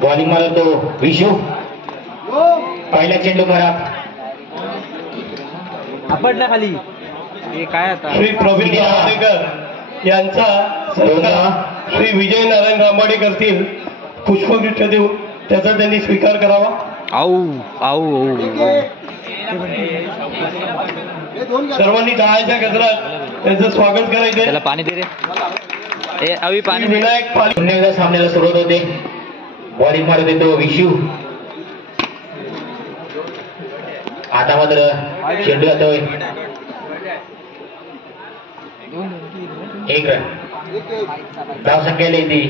Bowling मारला तो विशू. पहिला चेंडू खराब. आपडला खाली. हे काय आता श्री प्रवीण रामवाडेकर यांचा सत्कार श्री विजय नारायण रामवाडे करतील. पुष्पगुच्छ देऊन त्याचा त्यांनी स्वीकार करावा. आऊ आऊ सर्वांनी टाळ्याच्या गजरात त्यांचं स्वागत करायचे. त्याला पाणी दे रे. ए अवी पाणी दे. विनायक पाली पुन्हा एकदा सामन्याला सुरुवात होते. बॉलिंग मारत येतो विशू. आता मात्र चेंडू जातोय. एक रन. धाव संख्याला येते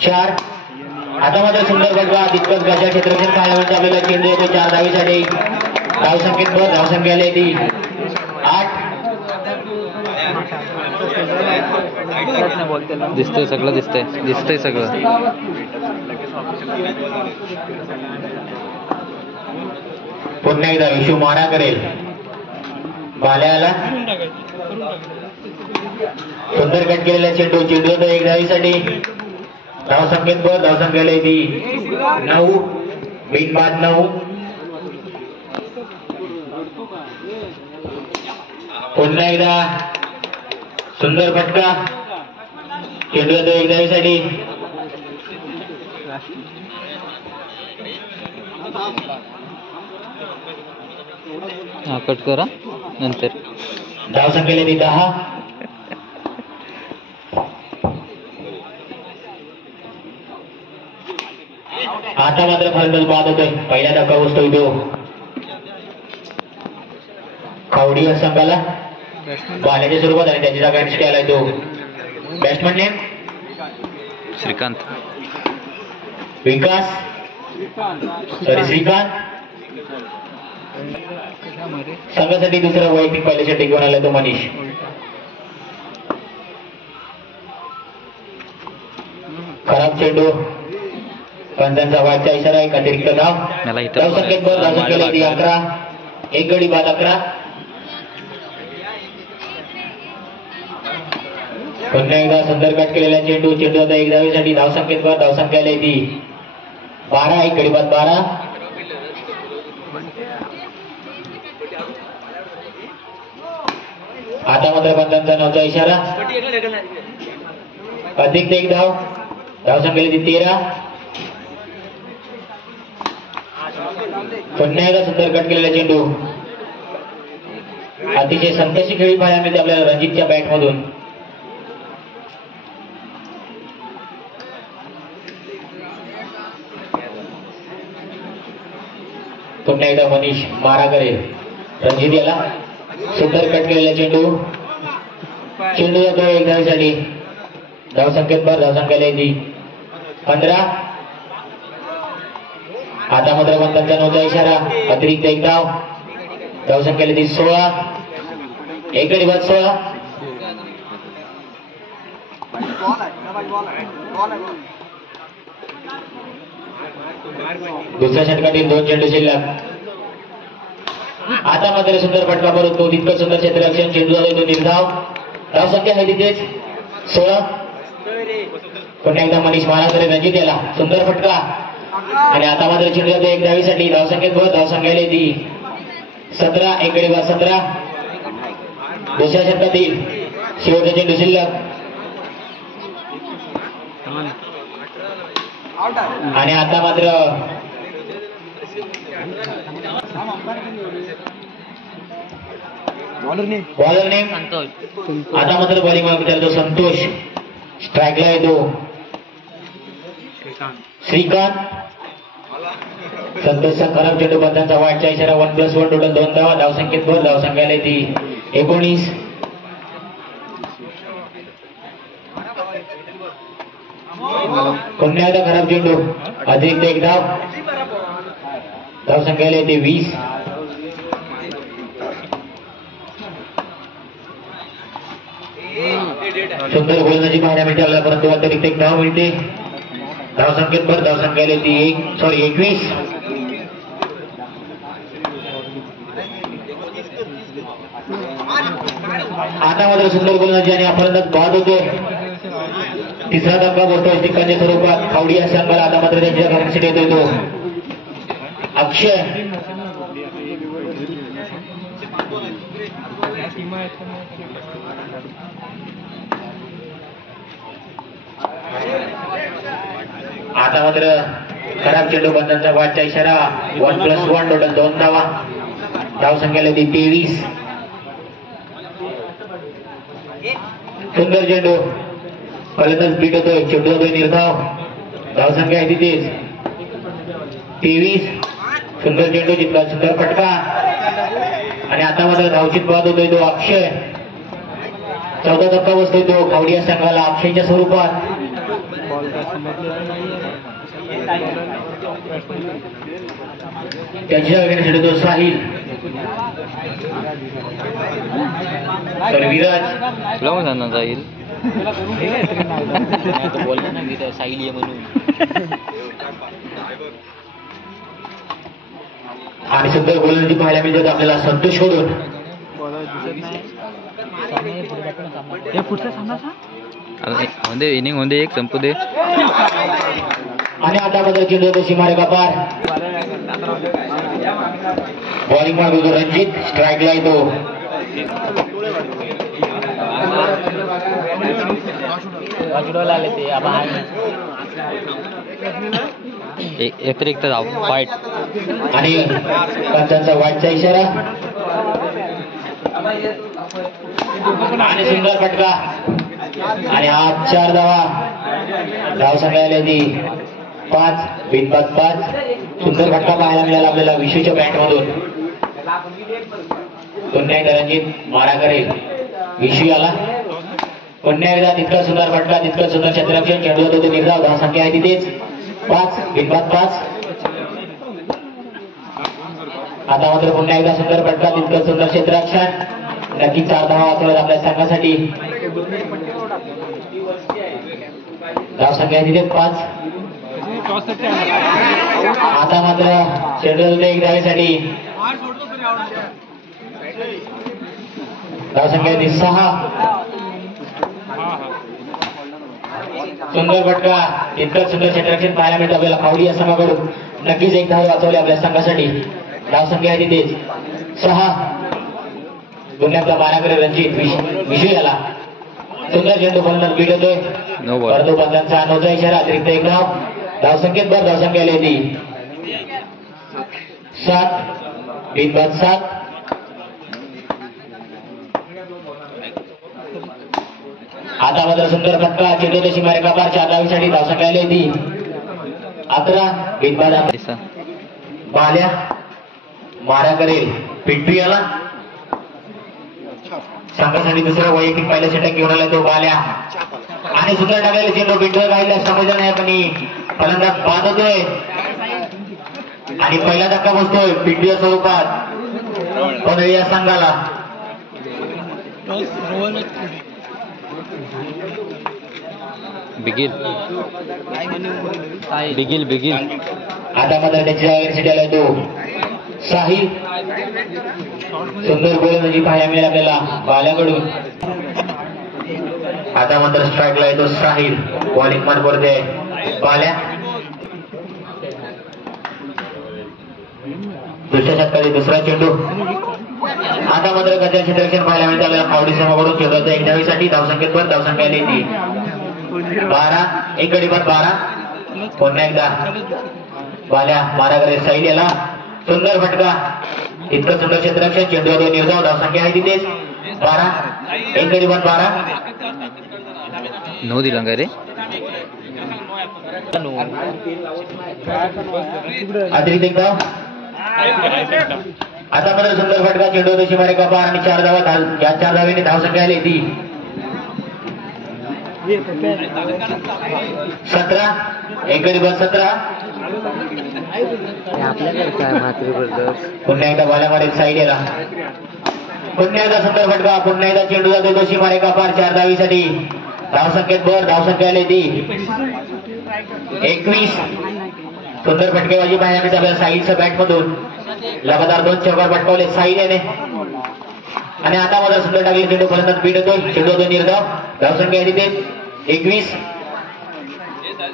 4. आता मात्र सुंदर बघा तितकंच गजा क्षेत्ररक्षण पाहायला आपल्याला चेंडू येतो 4 धावेसाठी. धाव संख्येत धाव संख्याला येते 8. दिसतंय सगळं. दिसतंय सगळं. पुन्हा एकदा विशू मारा करेल. बाल्याला सुंदर कट केलेला चेंडू होतो 1 धावेसाठी. धाव संख्येत धाव संख्याला येते 9. बिनबाद 9. पुन्हा एकदा सुंदर फटका. चेंडू होतो 1 धावेसाठी. हा कट करा नंतर. धाव संख्याला येते 10. आता मात्र फलंदाज बाद होतोय. पहिला धक्का बसतोय तो खावडी या संघाला. बाल्याच्या स्वरूपात आणि त्याची जागा केलाय तो बॅट्समन नेम श्रीकांत. विकास श्रीकांत संघासाठी दुसरा वैयक्तिक पहिल्या षटक घेऊन आला तो मनीष. खराब चेंडू. पंचांचा वाटचा इशारा. एक अतिरिक्त धाव. धाव संख्येत धाव संख्येला 11. 1 गडी बाद 11. पुन्हा एकदा सुंदर कट केलेला चेंडू आता 1 धावेसाठी. धाव संख्येत धाव संख्याला येते 12. 1 गडी बाद 12. आता मात्र पंचांचा 9चा इशारा. अधिक 1 धाव. धाव संख्येला येते 13. पुन्हा एकदा सुंदर कट केलेला चेंडू. अतिशय संतशी खेळी पाहायला मिळते आपल्याला रणजितच्या बॅट मधून. पुन्हा एकदा मनीष मारा करेल. रणजित याला सुंदर कट केलेला चेंडू जातो 1 धावेसाठी. धाव संख्येत धाव संख्याला येते 15. आता मात्र पंचांचा 9चा इशारा. अतिरिक्त 1 धाव. धाव संख्याला येते 16. 1 गडी बाद 16. दुसऱ्या षटकातील 2 चेंडू शिल्लक. आता मात्र सुंदर फटका परत तितकं सुंदर क्षेत्ररक्षण. चेंडू जातो निर्धाव. धाव संख्या आहे तिथेच 16. पुन्हा एकदा मनीष मारा करेल. रणजित याला सुंदर फटका. आणि आता मात्र चेंडू जातो 1 धावेसाठी. धाव संख्येत धाव संख्याला येते 17. 1 गडी बाद 17. दुसऱ्या षटकातील शेवटचा चेंडू शिल्लक. आणि आता मात्र बॉलर नेम आता मात्र बॉलिंग मागतो संतोष. स्ट्राईकला येतो श्रीकांत. संतोषचा खराब चेंडू. पंचांचा वाटचा इशारा. 1+1 टोटल 2 धावा. धाव संख्येत धाव संख्याला येते 19. पुन्हा एकदा खराब चेंडू. अतिरिक्त 1 धाव. धाव संख्याला येते 20. सुंदर गोलंदाजी पाहायला मिळते आपल्याला. परंतु अतिरिक्त 1 धाव मिळते. धाव संख्येत धाव संख्याला येते 21. आता मात्र सुंदर गोलंदाजी आणि फलंदाज बाद होतो. तिसरा धक्का बसतो टिक्काच्या स्वरूपात खावडी या संघाला. आता मात्र त्यांच्या घरासाठी येतोय तो अक्षय. आता मात्र खराब चेंडू बंधांचा वाटचा इशारा. 1+1 टोटल 2 धावा. धाव संख्याला ती 23. सुंदर चेंडू फलंदाज बीट होतोय. चेंडू होतोय निर्धाव. धाव संख्या आहे तिथेच 23. सुंदर चेंडू जिंकला. सुंदर फटका. आणि आता मात्र धावचित बाद होतोय तो अक्षय. 14 धक्का बसतोय तो खावडी या संघाला अक्षयच्या स्वरूपात. त्याच्या घेण्यासाठी तो साहिल. तर विराज लावून जाणार जाईल. बोलला ना साहिल ये म्हणून. आणि सुंदर गोलंदाजी पाहायला मिळतात आपल्याला संतोष कडून. होते इनिंग होते एक संपू दे. आणि आता मात्र चेंडू होतो सीमारेखा पार. बॉलिंग मारतो रणजित. स्ट्राईकला येतो. अतिरिक्त धाव वाईट. आणि पंचांचा वाईटचा इशारा. आणि सुंदर फटका. आणि हा 4 धावा. धाव संख्या ती 5. बिनबाद 5. सुंदर फटका पाहायला मिळाला आपल्याला विश्वच्या बॅट मधून. पुन्हा एकदा रणजित मारा करेल. विश्व आला. पुन्हा एकदा तितका सुंदर फटका. तितकं सुंदर क्षेत्ररक्षण. चेंडू होतो निर्धाव. धाव संख्या आहे तिथेच 5. बिनबाद 5. आता मात्र पुन्हा एकदा सुंदर फटका. तितकं सुंदर क्षेत्ररक्षण. नक्की 4 धावा वाचवल्यात आपल्या संघासाठी. धाव संख्या आहे तिथेच 5. आता मात्र चेंडू होतो एक धावेसाठी. धाव संख्या आहे 6. सुंदर फटका. इतकं सुंदर क्षेत्ररक्षण पाहायला मिळतं आपल्याला खावडी या संघाकडून. नक्कीच एक धाव वाचवली आपल्या संघासाठी. धाव संख्या आहे तिथेच 6. पुण्यातला माराकडे रणजित. विषय आला. सुंदर चेंडू फलंदाज बीट होतोय. परंतु बंधांचा अनोचा इशारा. अतिरिक्त एक धाव. धाव संख्येत भर. धाव संख्या येते 7. बिनबाद 7. आता मात्र सुंदर फटका. चेंडू तशी मारेका पार. 4 धावीसाठी. धाव संख्या येते 11. बिनबाद 11. बाल्या मारा करेल. पिंटू याला संघासाठी दुसरा वैयक्तिक पहिला षटक घेऊन आला तो बाल्या. आणि सुंदर टाकलेला चेंडू पिंटू राहिला. समाधान आहे पण फलंदाज बाद होतोय. आणि पहिला धक्का बसतोय पिंटू या स्वरूपात पण या संघाला. बिगिल बिगिल बिगिल. आता मात्र त्याच्या आलाय तो साहिल. सुंदर गोलंदाजी पाहायला मिळाली आपल्याला बाल्याकडून. आता मात्र स्ट्राईकला येतो साहिल. बॉलिंग मान करते बाल्या. दुसऱ्या षटकातील दुसरा चेंडू. आता मात्र गजा क्षेत्ररक्षण पाहायला मिळते आपल्याला खावडी संघाकडून. चेंडू एक धावीसाठी. धाव संख्येत भर. धाव संख्या येते 12. एक गडी बाद 12. पुन्हा एकदा बाल्या मारा करे साहिल याला. सुंदर फटका. इतकं सुंदर क्षेत्ररक्षण. चेंडू निर्धाव. धाव संख्या आहे तिथेच 12. एक गडी बाद 12. 9 दिला का रे. अतिरिक्त एक धाव. आता मात्र सुंदर फटका. चेंडू तशी मारे का पार. आणि 4 धावा. या 4 धावेने धाव संख्या आली ती 17. एक गडी बाद 17. पुन्हा एकदा बाल्या मारेल साईड याला. पुन्हा एकदा सुंदर फटका. पुन्हा एकदा चेंडू जातो दोषी मारे का पार. 4 धावीसाठी. धाव संख्येत भर. धाव संख्या आली ती 21. सुंदर फटकेबाजी पाहायला मिळते आपल्याला साईडच्या बॅट मधून. लगातार 2 चौकार पटकावले साईड याने. आणि आता मला सुंदर टाकले चेंडू फलंदाज बीट होतोय. चेंडू होतो निर्धाव. धाव संख्या आहे तिथे 21. आणि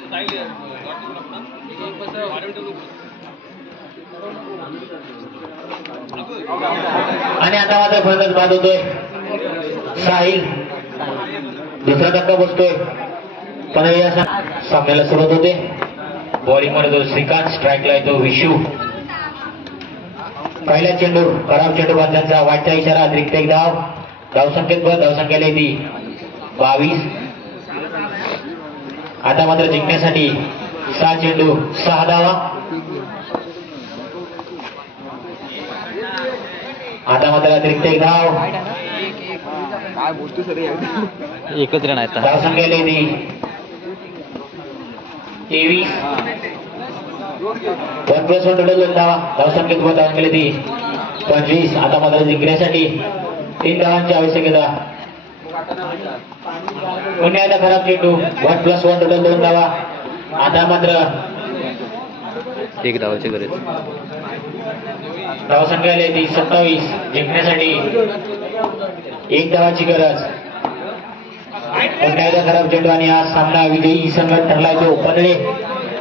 आता मात्र फलंदाज बाद होतोय साहिल. दुसरा धक्का बसतोय. पण या सामन्याला सुरुवात होते. बॉलिंग मध्ये तो श्रीकांत, स्ट्राईकला येतो विशू. पहिला चेंडू खराब चेंडू बांधांचा वाटचा इशारा, अतिरिक्त एक धाव. धावसंख्येत धावसंख्याला येते 22. आता मात्र जिंकण्यासाठी 6 चेंडू 6 धावा. आता मात्र अतिरिक्त एक धाव. एकच रन आहेत. धावसंख्याला येते 23. 1+1 टोटल 2 धावा. धावसंख्येत धावसंख्याला येते 25. आता मात्र जिंकण्यासाठी 3 धावांची आवश्यकता. पुन्हा एकदा खराब चेंडू. 1+1 टोटल 2 धावा. आता मात्र एक धावाची गरज. धावसंख्याला येते 27. जिंकण्यासाठी 1 धावाची गरज. पुन्हा एकदा खराब चेंडू आणि हा सामना विजयी संघ ठरलाय तो पनळे.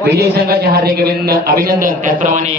विजयी संघाचे हार्दिक अभिनंदन. त्याचप्रमाणे